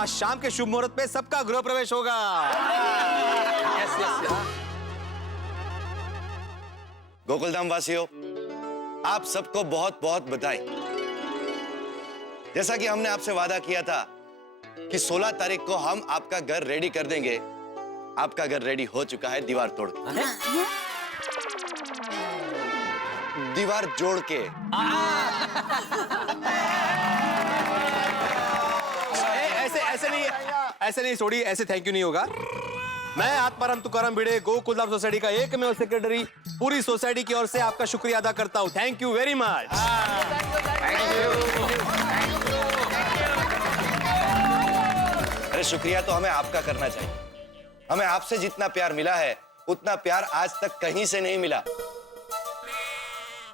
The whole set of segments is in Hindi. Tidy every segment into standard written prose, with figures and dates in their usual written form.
आज शाम के शुभ मुहूर्त पे सबका गृह प्रवेश होगा। गोकुलधाम वासियों, आप सबको बहुत बहुत बधाई। जैसा कि हमने आपसे वादा किया था कि 16 तारीख को हम आपका घर रेडी कर देंगे, आपका घर रेडी हो चुका है दीवार तोड़ के। दीवार जोड़ के। ऐसे नहीं सोडी, ऐसे थैंक यू नहीं होगा। मैं आत्माराम तुकाराम भिड़े गोकुलधाम सोसाइटी का एकमेव सेक्रेटरी पूरी सोसाइटी की ओर से आपका शुक्रिया अदा करता हूं। Thank you very much. अरे शुक्रिया तो हमें आपका करना चाहिए। हमें आपसे जितना प्यार मिला है उतना प्यार आज तक कहीं से नहीं मिला।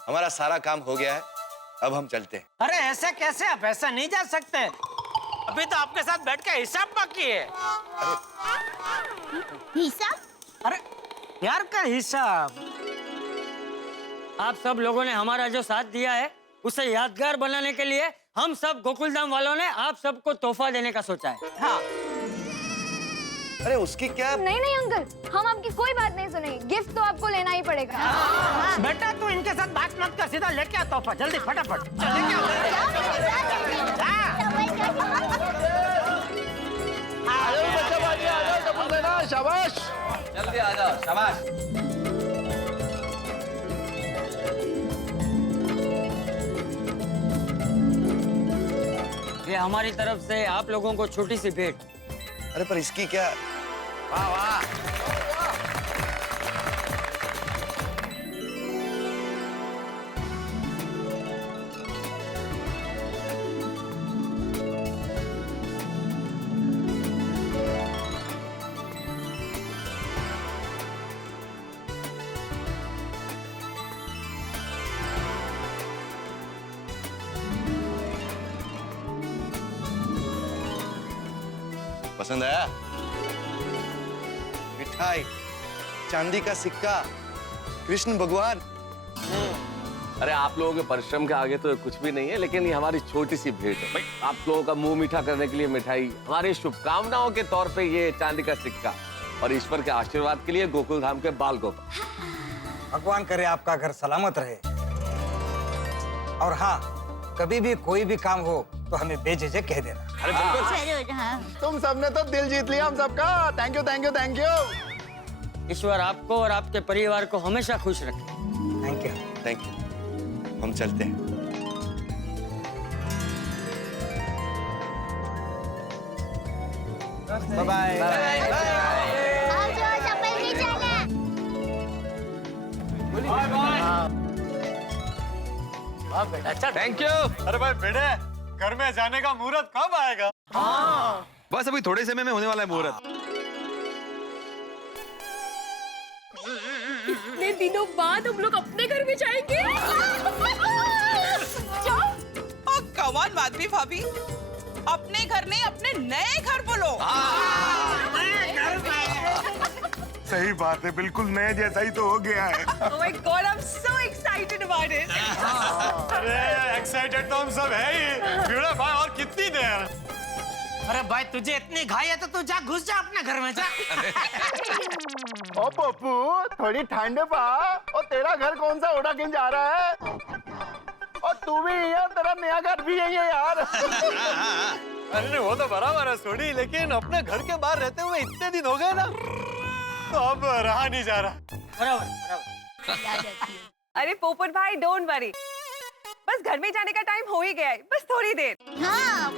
हमारा सारा काम हो गया है, अब हम चलते हैं। अरे ऐसे कैसे? आप ऐसा नहीं जा सकते, अभी तो आपके साथ बैठ के हिसाब बाकी है। हिसाब? अरे प्यार का हिसाब। आप सब लोगों ने हमारा जो साथ दिया है उसे यादगार बनाने के लिए हम सब गोकुलधाम वालों ने आप सबको तोहफा देने का सोचा है। हाँ। अरे उसकी क्या? नहीं नहीं अंकल, हम आपकी कोई बात नहीं सुनेंगे। गिफ्ट तो आपको लेना ही पड़ेगा। हाँ। बेटा तू इनके साथ बात मत कर, सीधा लेके आ तोहफा, जल्दी फटाफट। चल लेके आ। शाबाश, जल्दी आ जाओ, शाबाश। ये हमारी तरफ से आप लोगों को छोटी सी भेंट। अरे पर इसकी क्या? वाह वाह। पसंद आया? मिठाई, चांदी का सिक्का, कृष्ण भगवान। अरे आप लोगों के परिश्रम के आगे तो कुछ भी नहीं है, लेकिन ये हमारी छोटी सी भेंट है। आप लोगों का मुंह मीठा करने के लिए मिठाई, हमारी शुभकामनाओं के तौर पे ये चांदी का सिक्का, और ईश्वर के आशीर्वाद के लिए गोकुलधाम के बाल गोपाल। भगवान करे आपका घर सलामत रहे। और हाँ, कभी भी कोई भी काम हो तो हमें बेझिझक कह देना। अरे बिल्कुल। जरूर। हाँ। तुम सबने तो दिल जीत लिया हम सबका। Thank you thank you thank you. ईश्वर आपको और आपके परिवार को हमेशा खुश रखे। Thank you. Thank you. हम चलते हैं। Bye bye. आओ जो चप्पल की चले। अच्छा थैंक यू। अरे भाई बेटे, घर में जाने का मुहूर्त कब आएगा? हाँ। बस अभी थोड़े समय में होने वाला है मुहूर्त। इतने दिनों बाद हम लोग अपने घर में जाएंगे। कमाल बात भी भाभी, अपने घर नहीं अपने नए घर बोलो। सही बात है, बिल्कुल नए जैसा ही तो हो गया है। Oh my God, I'm so excited about it. अरे एक्साइटेड तो हम सब है ही। भिड़ा भाई, और कितनी देर? अरे भाई तुझे इतनी घाई है तो तू जा, घुस जा अपने घर में जा। ओ पप्पू, थोड़ी ठंड पा। और तेरा घर कौन सा उड़ा के जा रहा है? और तू भी यार, तेरा नया घर भी यही है यार। अरे वो तो बराबर है सोडी, लेकिन अपने घर के बाहर रहते हुए इतने दिन हो गए ना, तो अब रहा नहीं जा रहा। बराबर। अरे पोपट भाई डोंट वरी, बस घर में जाने का टाइम हो ही गया है, बस थोड़ी देर। हाँ।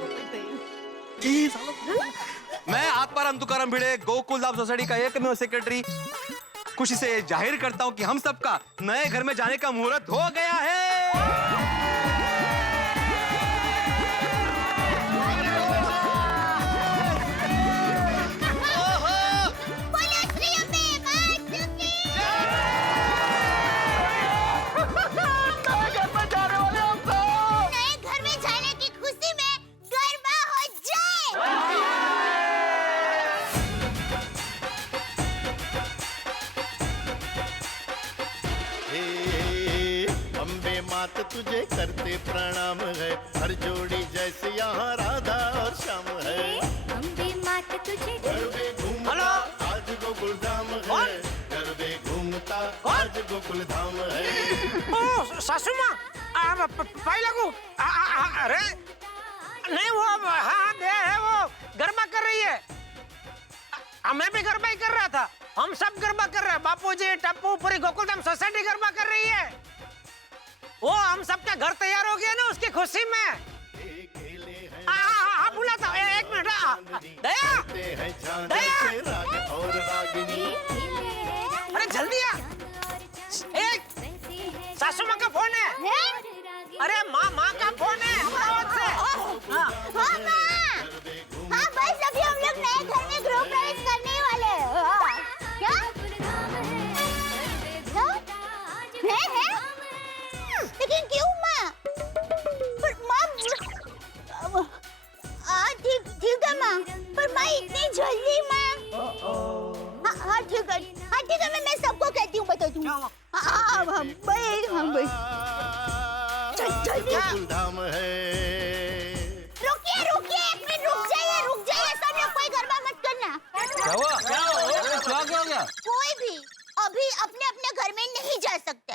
मैं आत्माराम तुकाराम भिड़े गोकुलधाम सोसाइटी का एकमेव सेक्रेटरी खुशी से जाहिर करता हूं कि हम सबका नए घर में जाने का मुहूर्त हो गया है। मात तुझे करते प्रणाम है, हर जोड़ी जैसे यहाँ राधा और श्याम है। अम्बे मात तुझे गरबे घूमता आज गोकुल धाम है, गरबे घूमता आज गोकुल धाम है। ओ सासू माँ पाई लगू अरे नहीं वो हाँ दे है वो गरबा कर रही है। मैं भी गरबा ही कर रहा था, हम सब गरबा कर रहे हैं। बापूजी टप्पू पूरी गोकुलधाम सोसाइटी गरबा कर रही है। वो हम सबका घर तैयार हो गया ना उसकी खुशी में। हाँ बुला था एक मिनट दया दया और रागिनी अरे जल्दी आ। एक सासू माँ का फोन है। अरे माँ का फोन है अमरावत से। हाँ बस अभी हम लोग नए घर में गृह प्रवेश करने ही वाले हैं। क्या? है? लेकिन क्यों माँ? पर माँ ठीक है माँ, पर माँ इतनी जल्दी माँ। हाँ ठीक है मैं सबको कहती हूँ बताती हूँ। हाँ बस गोकुल धाम है। रुकिए एक मिनट रुक जाइए सब लोग, कोई गरबा मत करना। क्या हो गया? कोई भी अभी अपने अपने घर में नहीं जा सकते।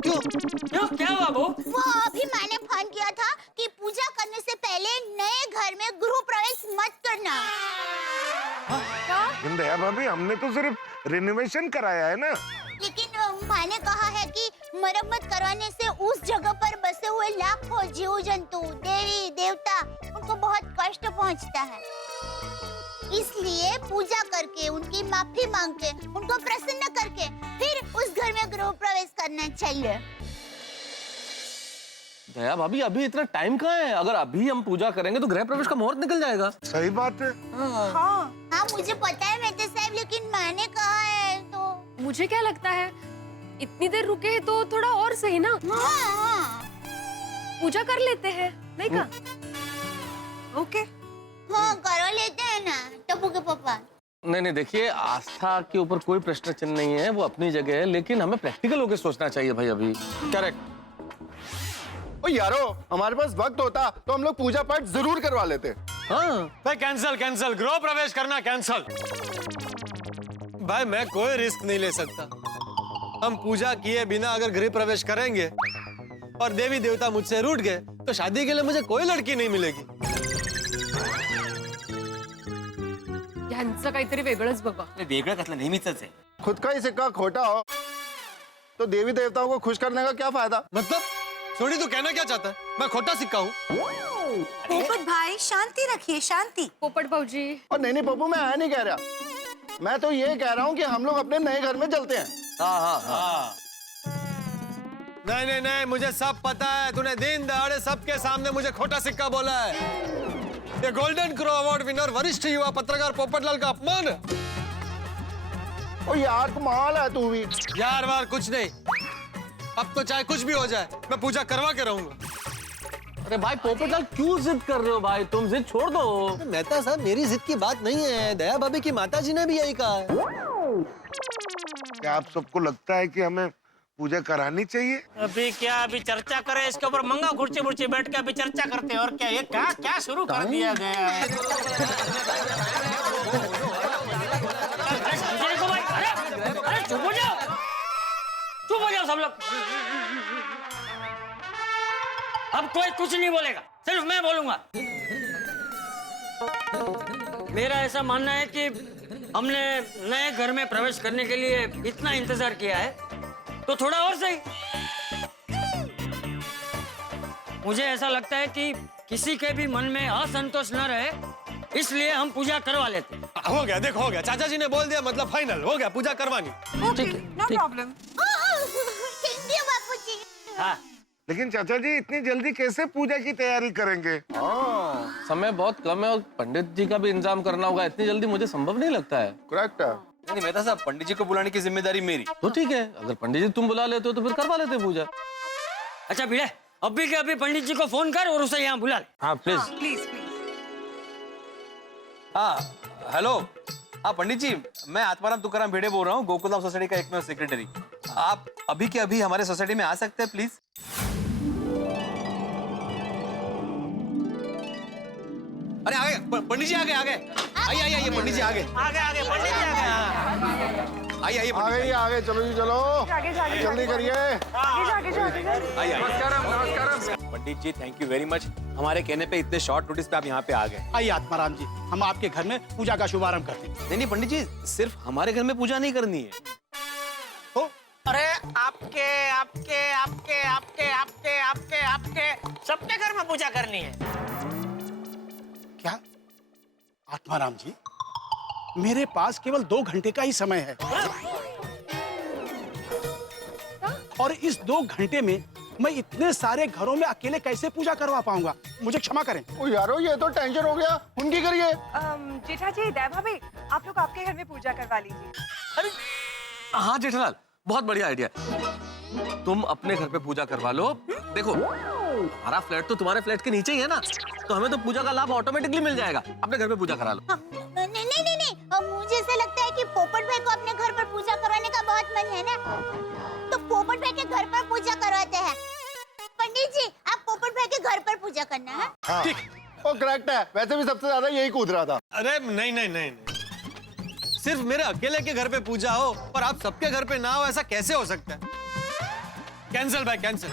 क्यों क्या हुआ बहू? वो अभी मैंने फोन किया था कि पूजा करने से पहले नए घर में गृह प्रवेश मत करना। दया भाभी हमने तो सिर्फ रिनोवेशन कराया है ना। लेकिन मैंने कहा है कि मरम्मत करवाने से उस जगह पर बसे हुए लाखों जीव जंतु देवी देवता उनको बहुत कष्ट पहुंचता है। इसलिए पूजा करके उनकी माफी मांग के उनको प्रसन्न करके फिर उस घर में गृह प्रवेश करना चाहिए। दया भाभी अभी इतना टाइम कहाँ है? अगर अभी हम पूजा करेंगे तो गृह प्रवेश का मुहूर्त निकल जाएगा। सही बात है। हाँ मुझे पता है मेहता साहब, लेकिन मैंने कहा है तो। मुझे क्या लगता है इतनी देर रुके हैं तो थोड़ा और सही ना। हाँ पूजा कर लेते हैं नहीं का? ओके हाँ करो लेते हैं ना टप्पू के पापा। नहीं देखिए आस्था के ऊपर कोई प्रश्न चिन्ह नहीं है, वो अपनी जगह है, लेकिन हमें प्रैक्टिकल होकर सोचना चाहिए भाई अभी। करेक्ट। ओ यारो हमारे पास वक्त होता तो हम लोग पूजा पाठ जरूर करवा लेते। हाँ भाई कैंसिल गृह प्रवेश करना कैंसिल। भाई मैं कोई रिस्क नहीं ले सकता। हम पूजा किए बिना अगर गृह प्रवेश करेंगे और देवी देवता मुझसे रूठ गए तो शादी के लिए मुझे कोई लड़की नहीं मिलेगी। ह्यांचं काहीतरी वेगळंच बाबा। वेगळं कसलं नेहमीच आहे। खुद का ही सिक्का खोटा हो तो देवी देवताओं को खुश करने का क्या फायदा? मतलब सोनी तू कहना क्या चाहता है? मैं खोटा सिक्का हूँ? पोपट भाई शांति रखिए शांति। पोपट भाऊजी और नहीं पप्पू मैं ऐसा नहीं कह रहा, मैं तो ये कह रहा हूँ कि हम लोग अपने नए घर में चलते हैं। हाँ नहीं मुझे सब पता है। तूने दिन दहाड़े सबके सामने मुझे खोटा सिक्का बोला है। ये गोल्डन क्रो अवार्ड विनर वरिष्ठ युवा पत्रकार पोपटलाल का अपमान है। ओ यार कमाल है तू भी। यार वार कुछ नहीं, अब तो चाहे कुछ भी हो जाए मैं पूजा करवा के रहूंगा। अरे भाई पोपटलाल क्यों जिद कर रहे हो भाई? तुम जिद छोड़ दो। मेहता साहब मेरी जिद की बात नहीं है, दया भाभी की माता जी ने भी यही कहा है। क्या आप सबको लगता है कि हमें पूजा करानी चाहिए? अभी चर्चा करें इसके ऊपर। मंगा कुर्सी मुर्सी बैठ के अभी चर्चा करते हैं। और क्या ये क्या शुरू कर दिया गया है? देखो भाई, अरे चुप हो जाओ सब लोग। अब कोई कुछ नहीं बोलेगा, सिर्फ मैं बोलूंगा। मेरा ऐसा मानना है कि हमने नए घर में प्रवेश करने के लिए इतना इंतजार किया है तो थोड़ा और सही। मुझे ऐसा लगता है कि किसी के भी मन में असंतोष न रहे, इसलिए हम पूजा करवा लेते। हो गया, देखो हो गया, चाचा जी ने बोल दिया मतलब फाइनल हो गया, पूजा करवानी। No problem. थैंक यू बापूजी। हाँ लेकिन चाचा जी इतनी जल्दी कैसे पूजा की तैयारी करेंगे? समय बहुत कम है और पंडित जी का भी इंतजाम करना होगा। इतनी जल्दी मुझे संभव नहीं लगता है। करेक्ट है। नहीं मेहता साहब, पंडित जी को बुलाने की जिम्मेदारी मेरी। तो ठीक है, अगर पंडित जी तुम बुला लेते हो तो फिर करवा लेते पूजा। अच्छा भिड़े, अभी के अभी पंडित जी को फोन कर और उसे यहाँ बुला ले। हाँ प्लीज। प्लीज हाँ हेलो, हाँ पंडित जी, मैं आत्माराम तुकाराम भिड़े बोल रहा हूँ, गोकुलधाम सोसाइटी का एकमेव सेक्रेटरी। आप अभी के अभी हमारे सोसाइटी में आ सकते हैं प्लीज? अरे आ गए पंडित जी, आ गए आइए आइए आइए पंडित जी आ गए आगे पंडित जी आगे। आइए आइए आगे चलो जी, चलो जल्दी करिए। पंडित जी थैंक यू वेरी मच, हमारे कहने पे इतने शॉर्ट नोटिस पे आप यहाँ पे आ गए। आइए आत्माराम जी, हम आपके घर में पूजा का शुभारंभ करते हैं। नहीं पंडित जी, सिर्फ हमारे घर में पूजा नहीं करनी है। अरे आपके आपके आपके आपके आपके आपके आपके सबके घर में पूजा करनी है। क्या आत्माराम जी, मेरे पास केवल 2 घंटे का ही समय है और इस 2 घंटे में मैं इतने सारे घरों में अकेले कैसे पूजा करवा पाऊंगा? मुझे क्षमा करें। ओ यारो, ये तो टेंशन हो गया, उनकी करिए। जेठा जी, दया भाभी, आप लोग आपके घर में पूजा करवा लीजिए। अरे हाँ जेठालाल, बहुत बढ़िया आइडिया। तुम अपने घर पे पूजा करवा लो। देखो हमारा फ्लैट तो तुम्हारे फ्लैट के नीचे ही है ना, तो हमें तो पूजा का लाभ ऑटोमेटिकली मिल जाएगा। अपने घर पे पूजा करा लो। नहीं नहीं नहीं नहीं, मुझे ऐसा लगता है कि पोपट भाई को अपने घर पर पूजा करवाने का बहुत मन है ना, तो पोपट भाई के घर पर पूजा करवाते हैं। पंडित जी, आप पोपट भाई के घर पर पूजा करना है। हाँ। ठीक, वो करेक्ट है। वैसे भी सबसे ज्यादा यही कूद रहा था। अरे नहीं नहीं नहीं, सिर्फ मेरे अकेले के घर पे पूजा हो और आप सबके घर पे ना हो, ऐसा कैसे हो सकता है? कैंसिल भाई कैंसिल,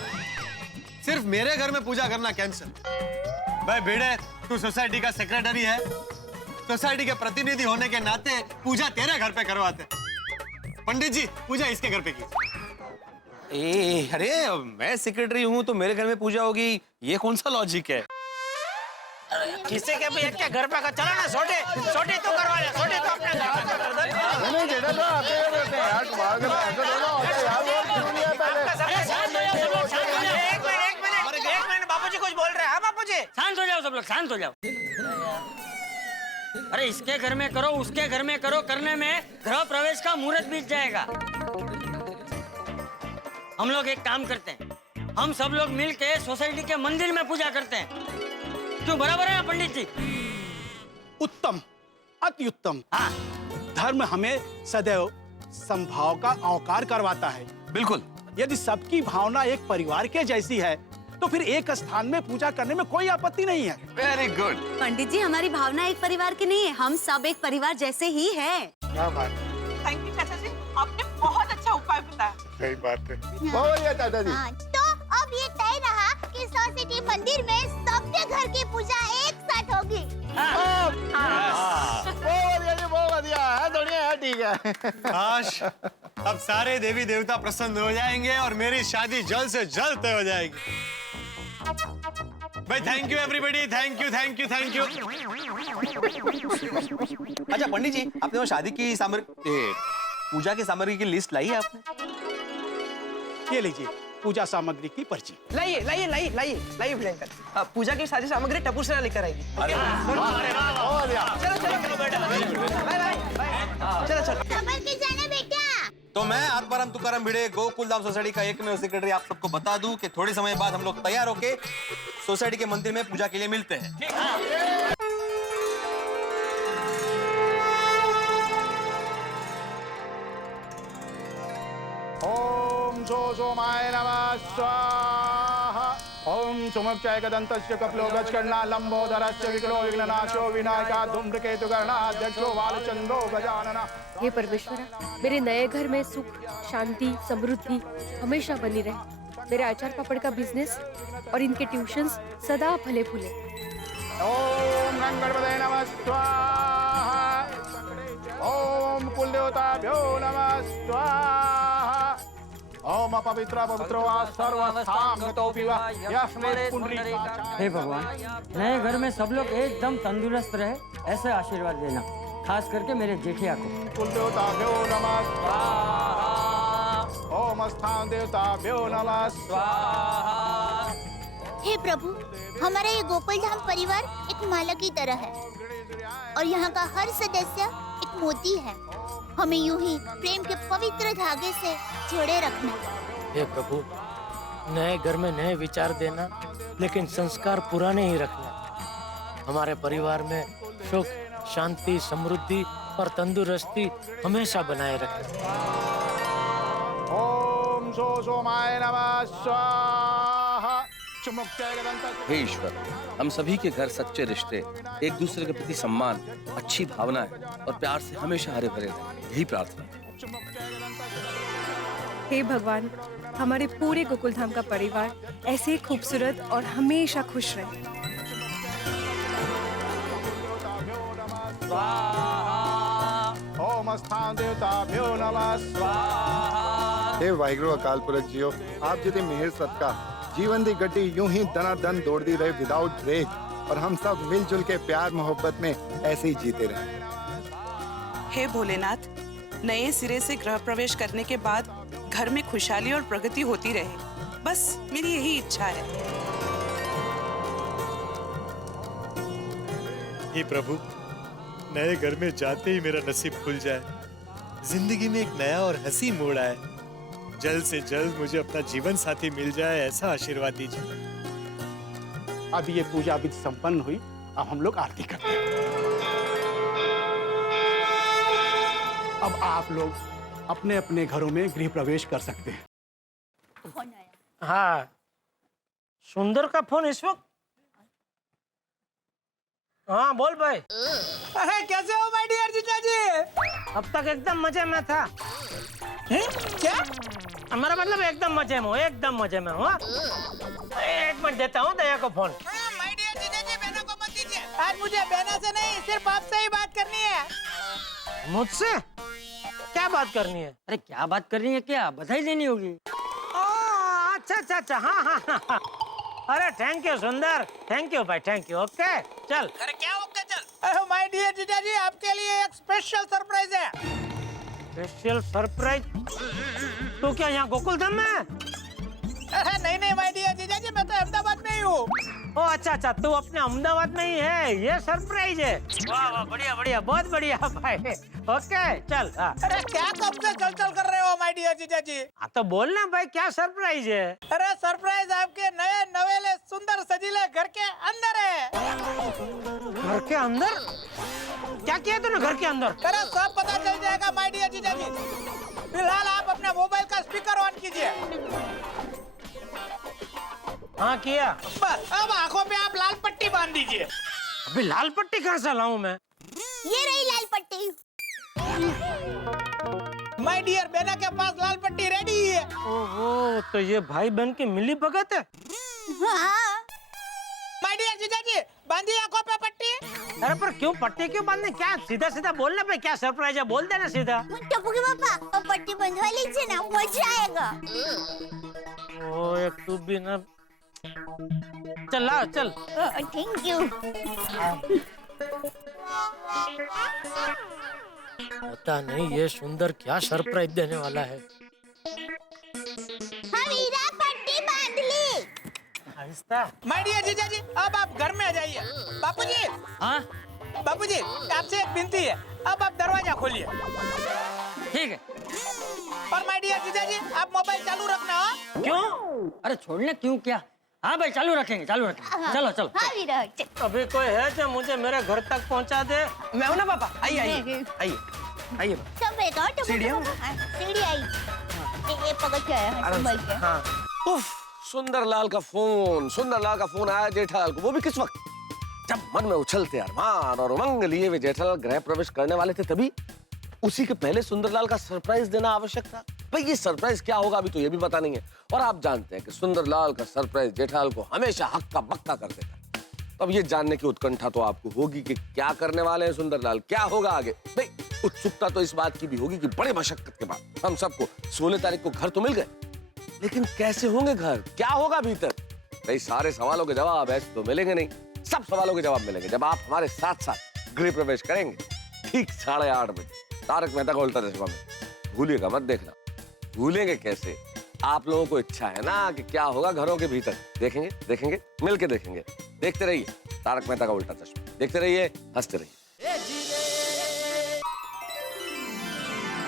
सिर्फ मेरे घर में पूजा करना कैंसिल। भाई भिड़े, तू सोसाइटी का सेक्रेटरी है, सोसाइटी के प्रतिनिधि होने के नाते पूजा तेरे घर पे करवाते। पंडित जी पूजा इसके घर पे कीजिए। अरे मैं सेक्रेटरी हूँ तो मेरे घर में पूजा होगी, ये कौन सा लॉजिक है? किसी के भी एक के घर पे का चला ना, छोटे छोटे तो करवा ले, छोटे तो अपने घर पे कर दे। नहीं जेठा तो आते हैं रहते हैं यार, तुम्हारे घर ऐसा थोड़ा होता है यार, वो जरूरी है पहले। एक मिनट बापूजी कुछ बोल रहे हैं। हाँ बापूजी, शांत हो जाओ सब लोग, शांत हो जाओ। अरे इसके घर में करो, उसके घर में करो, करने में गृह प्रवेश का मुहूर्त बीत जाएगा। हम लोग एक काम करते हैं, हम सब लोग मिलके सोसाइटी के मंदिर में पूजा करते हैं। क्यों, बराबर है ना पंडित जी? उत्तम, अति उत्तम। हाँ। धर्म हमें सदैव समभाव का अवकार करवाता है। बिल्कुल। यदि सबकी भावना एक परिवार के जैसी है तो फिर एक स्थान में पूजा करने में कोई आपत्ति नहीं है। Very good. पंडित जी, हमारी भावना एक परिवार की नहीं है, हम सब एक परिवार जैसे ही है। क्या बात, थैंक यू चाचा जी, आपने बहुत अच्छा उपाय बताया। सही बात है, बहुत बढ़िया चाचा जी। तो अब ये तय रहा कि सोसाइटी मंदिर में सबके घर की पूजा एक साथ होगी। बहुत बढ़िया जी, बहुत बढ़िया है, बढ़िया है, ठीक है। काश अब सारे देवी देवता प्रसन्न हो जाएंगे और मेरी शादी जल्द से जल्द तय हो जाएगी। भाई thank you everybody, thank you thank you thank you. अच्छा पंडित जी, आपने वो शादी की पूजा की सामग्री की लिस्ट लाई है आपने? ये लीजिए पूजा सामग्री की पर्ची। लाइए लाइए लाइए लाइए लाइए भयंकर, पूजा की सारी सामग्री टप्पू से लेकर आएगी। बहुत बढ़िया। चलो चलो बाय बाय, चलो चलो। संभल के जाना बेटा। तो मैं आत्माराम तुकाराम भिड़े गोकुलधाम सोसाइटी का एकमेव सेक्रेटरी आप सबको बता दूं कि थोड़े समय बाद हम लोग तैयार होके सोसाइटी के मंदिर में पूजा के लिए मिलते हैं। ओम सोमाय नमः स्वाहा। ओम सुमुख्याय कदंतस्य कपिलो गजकर्णा लंबोदरस्य विकलो विघ्ननाशो विनायका धूम्रकेतु गणाध्यक्षो बालचंद्रो गजानना। हे परमेश्वरा, मेरे नए घर में सुख, शांति, समृद्धि हमेशा बनी रहे। मेरे अचार पापड़ का बिजनेस और इनके ट्यूशंस सदा फले फूले। ओम गणपतये नमः स्वाहा। ओम कुलदेवताभ्यो नमः स्वाहा। ओम अपवित्र पवित्रो वा सर्वस्थां गतोऽपि वा यस्मै पुंडरीकाक्षाय। हे भगवान, नए घर में सब लोग एकदम तंदुरुस्त रहे, ऐसे आशीर्वाद देना, खास करके मेरे जेठिया को। कुलदेवताभ्यो नमः स्वाहा। ओम स्थान देवताभ्यो नमः स्वाहा। हे प्रभु, हमारा ये गोकुलधाम परिवार एक माला की तरह है और यहाँ का हर सदस्य एक मोती है। हमें यूं ही प्रेम के पवित्र धागे से जोड़े रखना। हे प्रभु, नए घर में नए विचार देना, लेकिन संस्कार पुराने ही रखना। हमारे परिवार में सुख, शांति, समृद्धि और तंदुरुस्ती हमेशा बनाए रखे। ओम सो सोमाय नमः स्वाहा। हे ईश्वर, हम सभी के घर सच्चे रिश्ते, एक दूसरे के प्रति सम्मान, अच्छी भावनाएं और प्यार से हमेशा हरे भरे रहें, यही प्रार्थना है। हे भगवान, हमारे पूरे गोकुलधाम का परिवार ऐसे ही खूबसूरत और हमेशा खुश रहे। ओम स्थान देवताभ्यो नमः स्वाहा। हे वाहिगुरु अकाल पुरख जियो, आप जी दी मेहर सदका जीवन दी गड्डी यूं ही दनादन दौड़ती रहे विदाउट ब्रेक, और हम सब मिलजुल के प्यार मोहब्बत में ऐसे ही जीते रहे। हे भोलेनाथ, नए सिरे से गृह प्रवेश करने के बाद घर में खुशहाली और प्रगति होती रहे, बस मेरी यही इच्छा है। हे प्रभु, नए घर में जाते ही मेरा नसीब खुल जाए, जिंदगी में एक नया और हंसी मोड़ आए, जल्द से जल्द मुझे अपना जीवन साथी मिल जाए, ऐसा आशीर्वाद दीजिए। अब ये पूजा विधि संपन्न हुई, अब हम लोग आरती करते हैं। अब आप लोग अपने अपने घरों में गृह प्रवेश कर सकते हैं। हाँ, सुंदर का फोन इस वक्त। हाँ बोल भाई। अरे कैसे हो माय डियर जीजा जी? अब तक एकदम मजे में था। क्या? हमारा मतलब एकदम मजे में हूँ, एकदम मजे में हूँ। एक मिनट देता हूँ दया को फोन। माय डियर जीजा जी, बहना को मत दीजिए। आज मुझे बहना से नहीं, सिर्फ आपसे ही बात करनी है। मुझसे क्या बात करनी है? अरे क्या बात करनी है, क्या बधाई देनी होगी? अच्छा अच्छा अच्छा, हाँ हाँ हाँ। अरे थैंक यू सुंदर, थैंक यू भाई, थैंक यू। ओके चल। अरे क्या ओके चल? अरे माय डियर जीजा जी, आपके लिए एक स्पेशल सरप्राइज है। Special surprise? तो क्या यहाँ गोकुलधाम में है? अरे नहीं नहीं माय डियर जीजा जी, मैं तो अहमदाबाद में ही हूँ। ओ अच्छा अच्छा, तू अपने अहमदाबाद में ही है, ये सरप्राइज है। वाह वाह, बढ़िया बढ़िया, बहुत बढ़िया भाई। ओके चल। हाँ। अरे क्या कब से चल चल कर रहे हो माय डियर जीजा जी? हाँ तो बोलना भाई, क्या सरप्राइज है? अरे सरप्राइज आपके नए नवेले सुंदर सजीले घर के अंदर है। घर के अंदर? क्या किया तूने घर के अंदर? अरे सब पता चल जाएगा माय डियर जीजा जी। फिलहाल आप अपने मोबाइल का स्पीकर ऑन कीजिए। हाँ किया। बस अब आंखों पे आप लाल पट्टी बांध दीजिए। अभी लाल पट्टी कहाँ से लाऊं मैं? ये रही लाल पट्टी। माय डियर बेना के पास लाल पट्टी रेडी है। ओहो, तो ये भाई बहन की मिली भगत है। हाँ। माय डियर जीजा जी, बांधिए आंखों पे पट्टी। अरे पर क्यों पट्टी क्यों बांधने? क्या सीधा सीधा बोलना भाई, क्या सरप्राइज है, बोल देना सीधा। टप्पू के पापा, पट्टी बंधवा लीजिए ना, मजा आएगा। ओ एक तू भी ना। चल लाओ चल। Thank you. पता नहीं ये सुंदर क्या सरप्राइज देने वाला है। वीरा पट्टी बांध ली। आहिस्ता। माय डियर जीजा जी, अब आप घर में जाइए। बापूजी। हाँ बापूजी, आपसे एक विनती है, अब आप दरवाजा खोलिए। ठीक है। और माय डियर जीजा जी, आप मोबाइल चालू रखना। क्यों? अरे छोड़ने क्यों, क्या? हाँ भाई चालू रखेंगे, चालू रखेंगे। चलो चलो। हाँ वीरा। अभी कोई है जो मुझे मेरे घर तक पहुंचा दे? मैं हूं ना पापा, आइए आइए आइए आइए। सब बैठो टप्पू। सीढ़ियाँ? सीढ़ी आई। ये पकड़ के आया है, संभल के। हाँ। उफ, सुंदरलाल का फोन, सुंदरलाल का फोन आया जेठालाल को, वो भी किस वक्त? जब मन में उछलते अरमान और उमंग लिए वे जेठालाल गृह प्रवेश करने वाले थे, तभी उसी के पहले सुंदरलाल का सरप्राइज देना आवश्यक था। भाई ये सरप्राइज क्या होगा अभी तो ये भी पता नहीं है, और आप जानते हैं कि सुंदरलाल का सरप्राइज जेठालाल को हमेशा हक्का बक्का कर देता है। तो अब ये जानने की उत्कंठा तो आपको होगी कि क्या करने वाले हैं सुंदरलाल, क्या होगा आगे। भाई उत्सुकता तो इस बात की भी होगी कि बड़े मशक्कत के बाद हम सबको 16 तारीख को घर तो मिल गए, लेकिन कैसे होंगे घर, क्या होगा भीतर? भाई सारे सवालों के जवाब ऐसे तो मिलेंगे नहीं, सब सवालों के जवाब मिलेंगे जब आप हमारे साथ साथ गृह प्रवेश करेंगे ठीक 8:30 बजे तारक मेहता का उल्टा चश्मा में। भूलिएगा मत देखना। भूलेंगे कैसे? आप लोगों को इच्छा है ना कि क्या होगा घरों के भीतर। देखेंगे देखेंगे मिलके देखेंगे। देखते रहिए तारक मेहता का उल्टा चश्मा, देखते रहिए, हंसते रहिए।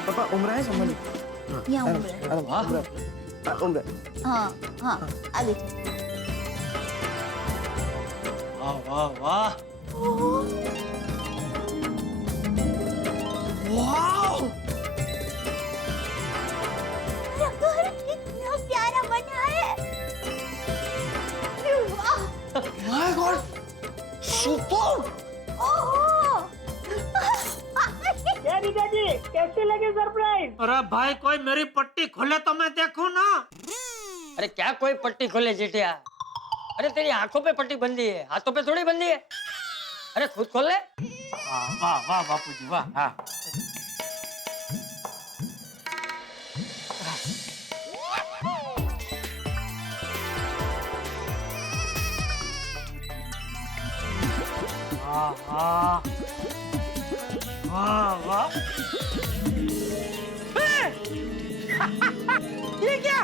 पापा उम्र है संभाली। यहाँ उम्र है। अरे वाह, उम्र। हाँ हाँ आगे चल। वाह वाह वाह। वाह, मेरा घर कितना प्यारा बना है। वाह, माय गॉड, सुपर। ओहो। कैसी लगी सरप्राइज? अरे भाई, कोई मेरी पट्टी खोले तो मैं देखूं ना। अरे क्या कोई पट्टी खोले जेठिया? अरे तेरी आंखों पे पट्टी बंधी है, हाथों पे थोड़ी बंधी है। अरे खुद खोल ले। वाह वाह बापूजी वाह। हाँ। वाह वाह वाह। ये क्या?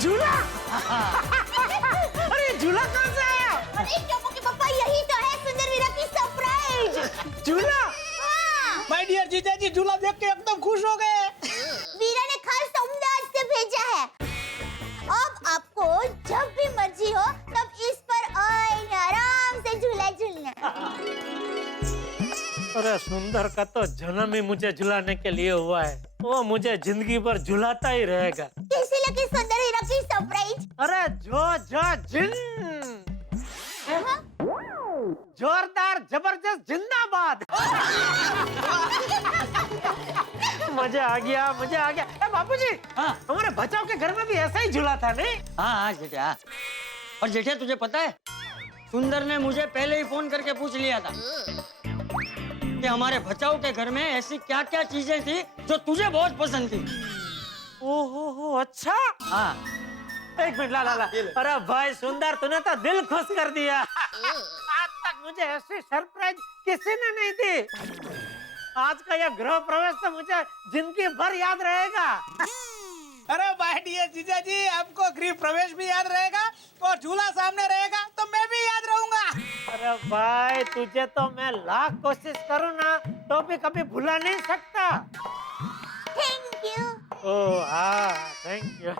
झूला? अरे झूला कहाँ से आया? अरे टोपो के पापा, यही तो है सुंदर वीरा की सरप्राइज। झूला? हाँ। माय डियर जीजा जी, झूला देख के एकदम खुश हो गए। वीरा ने खास अहमदाबाद से भेजा है। अब आपको जब भी मर्जी हो तब इस पर आराम से झूला झूलना। अरे सुंदर का तो जन्म ही मुझे झुलाने के लिए हुआ है। वो मुझे जिंदगी भर झुलाता ही रहेगा। कैसी लगी सुंदर वीरा की सरप्राइज? अरे जो जिन, जोरदार जबरदस्त जिंदाबाद। मजा आ गया, मजा आ गया। ए बापूजी, हाँ। हमारे बचाव के घर में भी ऐसा ही झूला था नहीं? हाँ हाँ जेठिया। और जेठिया तुझे पता है, सुंदर ने मुझे पहले ही फोन करके पूछ लिया था कि हमारे बचाव के घर में ऐसी क्या क्या चीजें थी जो तुझे बहुत पसंद थी। ओहो अच्छा। हाँ। एक मिनट, ला ला ला। अरे भाई सुंदर, तूने तो दिल खुश कर दिया। आज तक मुझे ऐसी सरप्राइज किसी ने नहीं दी। आज का यह गृह प्रवेश तो मुझे जिंदगी भर याद रहेगा। अरे भाई डियर जीजा जी, आपको गृह प्रवेश भी याद रहेगा और झूला सामने रहेगा तो मैं भी याद रहूंगा। अरे भाई, तुझे तो मैं लाख कोशिश करूँ ना तो भी कभी भुला नहीं सकता। Thank you. ओह हाँ, थैंक यू।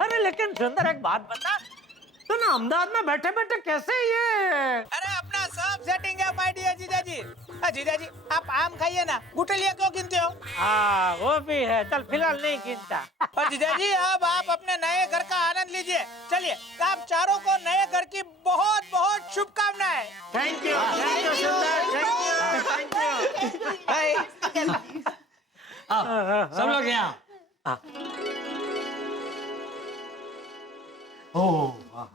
अरे लेकिन सुंदर, एक बात बता, तू ना अहमदाबाद में बैठे बैठे कैसे ये? अरे अपना सब सेटिंग है माय डियर जीजा जी। जीजा जी, आप आम खाइए ना, गुठलियाँ क्यों गिनते हो? हाँ वो भी है, चल फिलहाल नहीं गिनता। और जीजा जी, अब आप अपने नए घर का आनंद लीजिए। चलिए, आप चारों को नए घर की बहुत बहुत शुभकामनाएं। थैंक यू सुंदर, थैंक यू। बाय। सब लोग यहाँ। ओह वाह।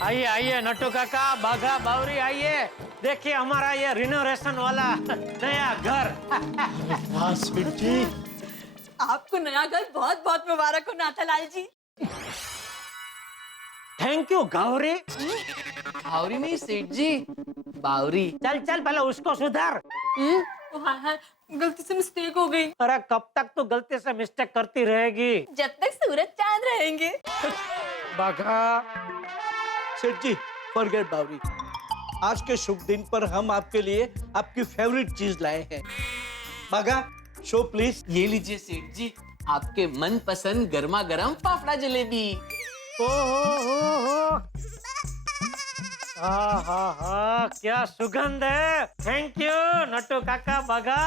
आइए आइए नट्टू काका, बाघा बावरी, आइए देखिए हमारा ये रिनोवेशन वाला नया घर। वाह सेठ जी, आपको नया घर बहुत बहुत मुबारक हो नाथालाल जी। Thank you Gavri. बावरी नहीं सेठ जी, बावरी। चल चल पहले उसको सुधार। हाँ, गलती से मिस्टेक हो गई। अरे कब तक तू गलती से मिस्टेक करती रहेगी? जब तक सूरज चांद रहेंगे। बाघा। सेठ जी फॉरगेट बावरी, आज के शुभ दिन पर हम आपके लिए आपकी फेवरेट चीज लाए हैं। बागा, शो प्लीज। ये लीजिए सेठ जी, आपके मनपसंद गर्मा गर्म फाफड़ा जलेबी। ओहो हाँ, क्या सुगंध है। थैंक यू नट्टू काका, बाघा,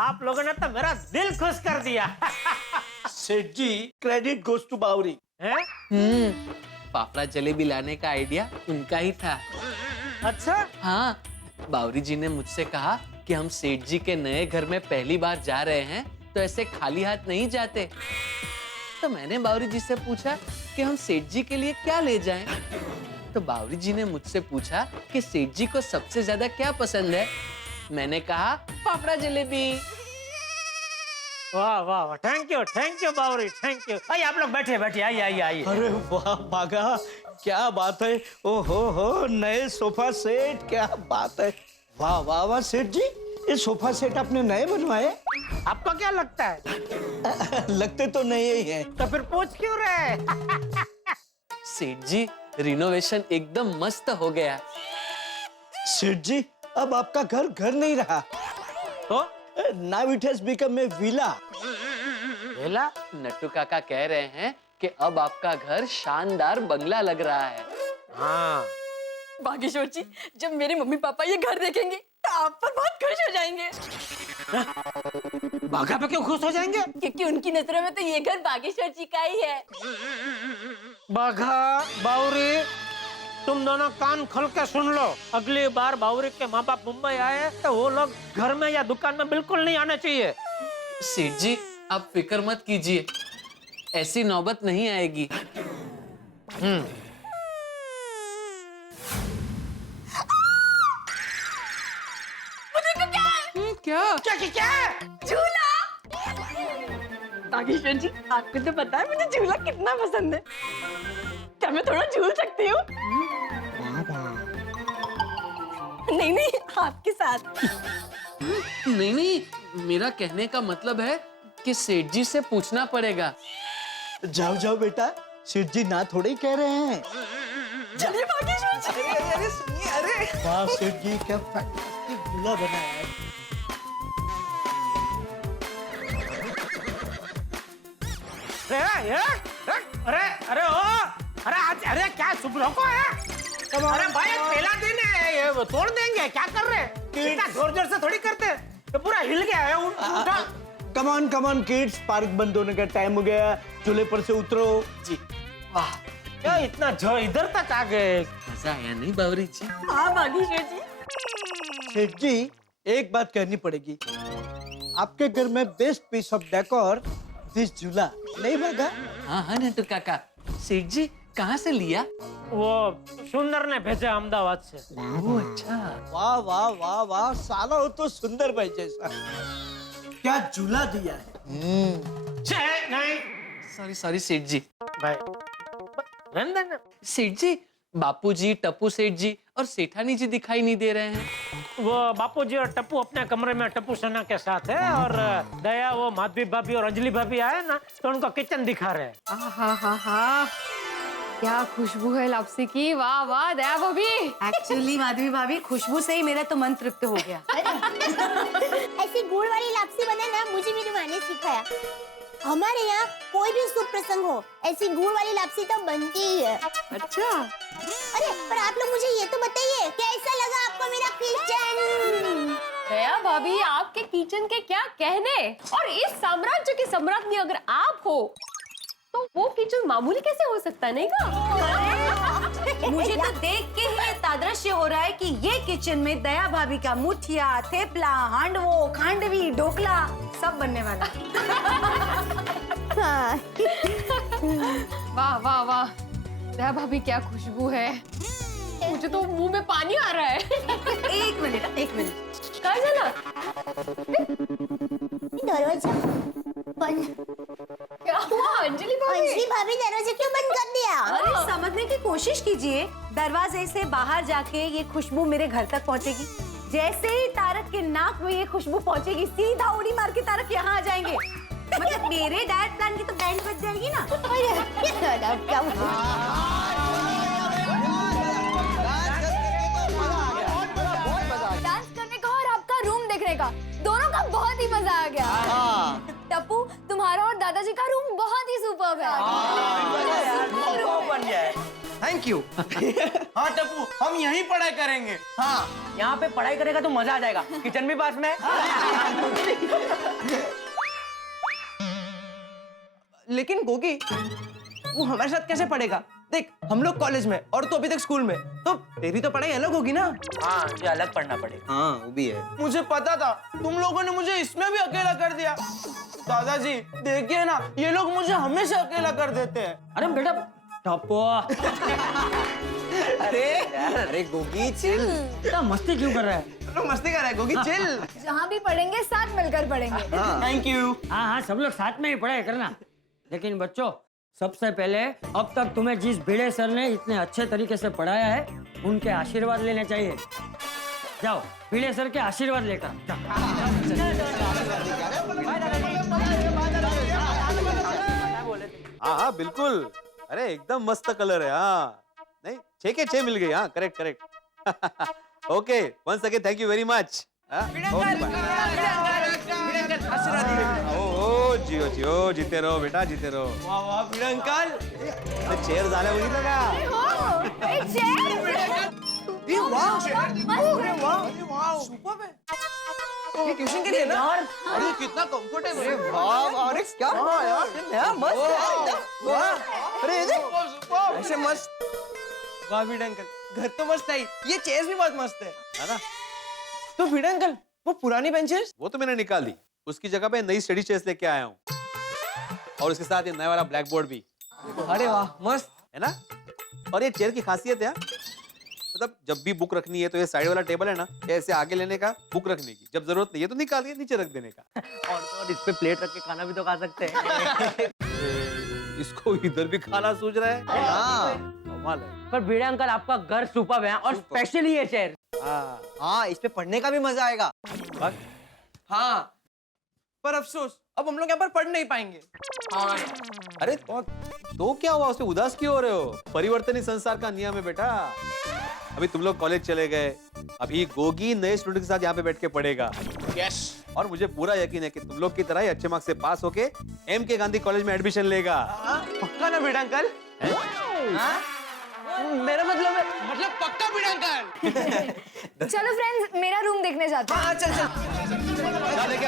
आप लोगों ने तो मेरा दिल खुश कर दिया। सेठ जी, क्रेडिट गोज टू बावरी। फाफड़ा जलेबी लाने का आइडिया उनका ही था। अच्छा? हाँ, बावरी जी ने मुझसे कहा कि हम सेठ जी के नए घर में पहली बार जा रहे हैं तो ऐसे खाली हाथ नहीं जाते। तो मैंने बावरी जी से पूछा कि हम सेठ जी के लिए क्या ले जाएं? तो बावरी जी ने मुझसे पूछा कि सेठ जी को सबसे ज्यादा क्या पसंद है। मैंने कहा फाफड़ा जलेबी। वाह वाह वाह, थैंक यू बावरी, थैंक यू। आइए आप लोग बैठिए बैठिए, आइए आइए आइए। अरे वाह बागा, क्या बात है। ओ हो, नए सोफा सेट, क्या बात है। वाह वाह वाह सेठ जी, ये सोफा सेट आपने नए बनवाए? आपको क्या लगता है? लगते तो नए ही हैं। तो फिर पूछ क्यों रहे? सेठ जी रिनोवेशन एकदम मस्त हो गया। सेठ जी अब आपका घर घर नहीं रहा, तो now it has become a villa. Villa? Nattu काका कह रहे हैं कि अब आपका घर शानदार बंगला लग रहा है। हाँ बागेश्वर जी, जब मेरे मम्मी पापा ये घर देखेंगे तो आप पर बहुत खुश हो जाएंगे। बाघा पे क्यों खुश हो जाएंगे? क्योंकि उनकी नजरों में तो ये घर बागेश्वर जी का ही है। बाघा, बावरी, तुम दोनों कान खोल के सुन लो। अगली बार बावरी के माँ बाप मुंबई आए तो वो लोग घर में या दुकान में बिल्कुल नहीं आने चाहिए। सेठ जी आप फिक्र मत कीजिए, ऐसी नौबत नहीं आएगी। क्या झूला। बागेश्वर जी आपको तो पता है मुझे झूला कितना पसंद है। क्या मैं थोड़ा झूल सकती हूँ? नहीं नहीं, आपके साथ। नहीं नहीं, मेरा कहने का मतलब है कि सेठ जी से पूछना पड़ेगा। जाओ जाओ बेटा, सेठ जी ना थोड़े ही कह रहे हैं। चलिए बागेश्वर जी। अरे सुनिए, अरे वाह सेठ जी, क्या फैंटास्टिक झूला बनाया है। अरे अरे ओ, अरे आज, अरे क्या शुभ रोको है? अरे भाई पहला दिन है, ये तोड़ देंगे, क्या कर रहे हैं? इतना जोर जोर से थोड़ी करते, तो पूरा हिल गया है। उठा। कम ऑन किड्स, पार्क बंद होने का टाइम हो गया, झूले पर से उतरो। जी वाह, क्या इतना जो इधर तक आ गए। मजा आया नहीं बावरी जी? हाँ बागेश्वर जी। सेठ जी एक बात कहनी पड़ेगी, आपके घर में best piece of decor this झूला नहीं भागा? हाँ हाँ नट्टू काका, सेठ जी कहाँ से लिया? वो सुंदर ने भेजा अहमदाबाद से। वो अच्छा। वाह वाह वाह वाह, साला हो तो सुंदर भाई जैसा। क्या झूला दिया है। नहीं सॉरी सेठ जी। भाई सेठ जी, बापूजी, टप्पू सेठ जी और सेठानी जी दिखाई नहीं दे रहे हैं। वो बापूजी और टप्पू अपने कमरे में टप्पू सोना के साथ है, और दया, वो माधवी भाभी और अंजलि भाभी आए ना, तो उनको किचन दिखा रहे हैं। हाँ, क्या खुशबू है लापसी की। वाह वाह दया भाभी। एक्चुअली माधवी भाभी, खुशबू से ही मेरा तो मन तृप्त हो गया। ऐसी गुड़ वाली लापसी बने ना, मुझे मेरी माँ ने सिखाया। हमारे यहाँ कोई भी शुभ प्रसंग हो, ऐसी गुड़ वाली लापसी तो बनती ही है। अच्छा। अरे पर आप लोग मुझे ये तो बताइए, कैसा लगा आपको मेरा किचन? दया भाभी, आपके किचन के क्या कहने, और इस साम्राज्य की सम्राज्ञी अगर आप हो तो वो किचन मामूली कैसे हो सकता है, नहीं का? मुझे तो देख के ही तादृश्य हो रहा है कि ये किचन में दया भाभी का मुठिया, थेपला, हांडवो, खांडवी, ढोकला सब बनने वाला। वाह वाह वाह दया भाभी, क्या खुशबू है। मुझे तो मुंह में पानी आ रहा है। एक मिनट। कहाँ जाना? दरवाजा बंद। क्या हुआ अंजलि भाभी? अंजलि भाभी दरवाजा क्यों बंद कर दिया? अरे समझने की कोशिश कीजिए, दरवाजे से बाहर जाके ये खुशबू मेरे घर तक पहुंचेगी। जैसे ही तारक के नाक में ये खुशबू पहुंचेगी, सीधा उड़ी मार के तारक यहाँ आ जाएंगे। मतलब मेरे डाइट प्लान की तो बैंड बज जाएगी ना। डांस करने का और आपका रूम देखने का, दोनों का बहुत ही मजा आ गया। टप्पू, तुम्हारा और दादाजी का रूम बहुत ही सुपर्ब है। Thank you. हाँ टप्पू, हम यहीं पढ़ाई करेंगे। हाँ, यहाँ पे पढ़ाई करेगा तो मजा आ जाएगा। किचन भी पास में है। लेकिन गोगी, वो हमारे साथ कैसे पढ़ेगा? देख, हम लोग कॉलेज में और तू अभी तक स्कूल में, तो तेरी तो पढ़ाई अलग होगी ना। हाँ, ये अलग पढ़ना पड़ेगा। हाँ, वो भी है। मुझे पता था, तुम लोगों ने मुझे इसमें भी अकेला कर दिया। दादाजी देखिए ना, ये लोग मुझे हमेशा अकेला कर देते हैं। अरे बेटा, टप्पो अरे गोगी चिल। इतना मस्ती क्यों कर रहा है? मस्ती कर रहा है गोगी चिल। जहाँ भी पढ़ेंगे साथ मिलकर पढ़ेंगे। Thank you. हाँ हाँ, सब लोग साथ में ही पढ़ाई करना। लेकिन बच्चों, सबसे पहले अब तक तुम्हें जिस भिड़े सर ने इतने अच्छे तरीके से पढ़ाया है, उनके आशीर्वाद लेने चाहिए। जाओ, भिड़े सर के आशीर्वाद लेकर जाओ। हाँ हाँ बिल्कुल, अरे एकदम मस्त कलर है। हाँ नहीं, 6 के 6 मिल गई। हाँ correct correct. Okay, once again thank you very much. ओ जियो जियो, जीते रहो बेटा, जीते रहो। वाह वाह भिड़े अंकल। चेयर झाल्या बघितलं का? ये वाह, अरे वाह, सुपर्ब है। ये ट्यूशन के लिए ना? अरे कितना कंफर्टेबल है। अरे वाह, अरे क्या यार, नया मस्त है एकदम। वाह, अरे ये देख, ऐसे मस्त। वाह भिड़े अंकल, घर तो मस्त है, ये चेयर्स भी बहुत मस्त है ना? तो भिड़े अंकल, वो पुरानी बेंचेस? वो तो मैंने निकाल दी, उसकी जगह पे नई स्टडी चेयर्स लेके आया हूँ, और उसके साथ ये नया वाला ब्लैक बोर्ड भी। अरे वाह, मस्त है ना? और ये चेयर की खासियत है, मतलब जब भी बुक रखनी है तो ये साइड वाला टेबल है ना, ऐसे आगे लेने का, बुक रखने की। जब जरूरत नहीं है तो निकाल के नीचे रख देने का। और इस पे प्लेट रख के खाना भी तो खा सकते हैं। इसको इधर भी खाना सूझ रहा है। हाँ। कमाल है। पर भिड़े अंकल, आपका घर सुपर्ब है, और स्पेशली ये चेयर। हाँ, इस पे पढ़ने का भी मजा आएगा। हाँ, पर अफसोस अब हम लोग यहाँ पर पढ़ नहीं पाएंगे। हाँ। अरे तो क्या हुआ, उसमें उदास क्यों हो रहे हो? परिवर्तन ही संसार का नियम है बेटा। अभी तुम लोग कॉलेज चले गए, अभी गोगी नए स्टूडेंट के साथ यहाँ पे बैठ के पढ़ेगा। यस। और मुझे पूरा यकीन है कि तुम लोग की तरह ही अच्छे मार्क्स से पास होके MK गांधी कॉलेज में एडमिशन लेगा। पक्का ना भिड़े अंकल? मेरा मतलब पक्का भिड़े अंकल। चलो फ्रेंड्स, मेरा रूम देखने जाते हैं। चल चल। लेके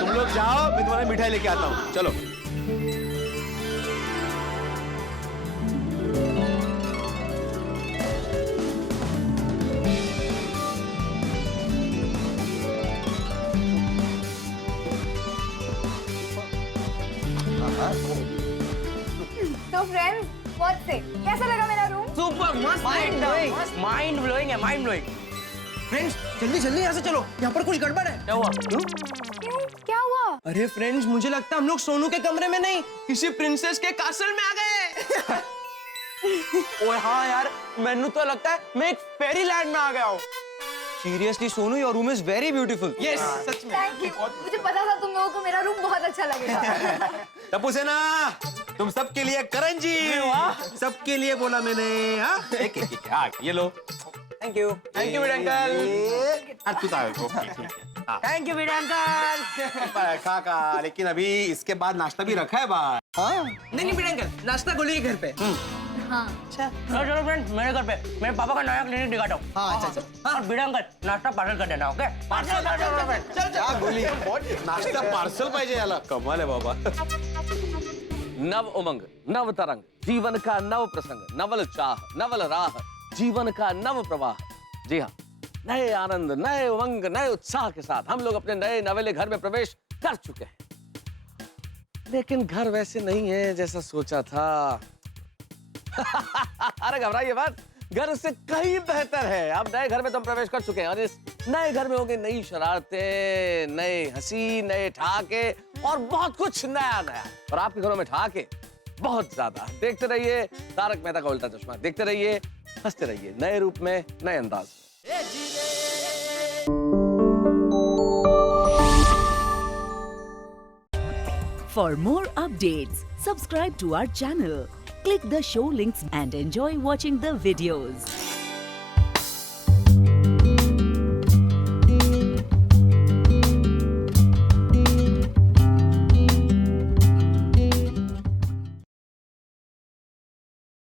तुम लोग जाओ, मैं तुम्हारा मिठाई लेके आता हूँ। चलो। तो फ्रेंड्स, बहुत से कैसा लगा मेरा रूम? सुपर मस्त, माइंड ब्लोइंग है, माइंड ब्लोइंग। फ्रेंड्स, जल्दी जल्दी यहाँ से चलो, यहाँ पर कुछ गड़बड़ है। क्या हुआ? क्यों? क्या हुआ? अरे फ्रेंड्स, मुझे लगता है हम लोग सोनू के कमरे में नहीं, किसी प्रिंसेस के कासल में आ गए। ओए हाँ यार, मैंने तो लगता है मैं एक फेरी लैंड में आ गया हूँ। Seriously Sonu, your room is very beautiful. Yes, सच में। Thank you. मुझे पता था तुम लोगों को मेरा रूम बहुत अच्छा लगेगा। टप्पू सेना, तुम सबके लिए करण जी, सबके लिए बोला मैंने। हाँ, ये लो। Thank you Bhide uncle. Thank you Bhide uncle. खा, लेकिन अभी इसके बाद नाश्ता भी रखा है बाहर। हाँ? नहीं भिड़े अंकल, नाश्ता गोली के घर पे। हाँ। अच्छा। चलो फ्रेंड्स, मेरे घर पे मेरे पापा का नया क्लिनिक दिखाता हूँ। हाँ, अच्छा। हाँ, भिड़े अंकल, नाश्ता पार्सल कर देना, ओके? चल गोली, नाश्ता पार्सल पाहिजे याला। कमाल है बाबा। नव उमंग, नव तरंग, जीवन का नव प्रसंग, नवल चाह, नवल राह, जीवन का नव प्रवाह। जी हाँ, नए आनंद, नए उमंग, नए उत्साह के साथ हम लोग अपने नए नवेले घर में प्रवेश कर चुके हैं। लेकिन घर वैसे नहीं है जैसा सोचा था। अरे घबराइए मत, घर उससे कहीं बेहतर है। अब नए घर में तुम प्रवेश कर चुके हैं, और इस नए घर में होंगे नई शरारतें, नए हंसी, नए ठहाके, और बहुत कुछ नया नया। और आपके घरों में ठहाके बहुत ज्यादा। देखते रहिए तारक मेहता का उल्टा चश्मा, देखते रहिए, हंसते रहिए, नए रूप में, नए अंदाज में। For more updates, subscribe to our channel, click the show links and enjoy watching the videos.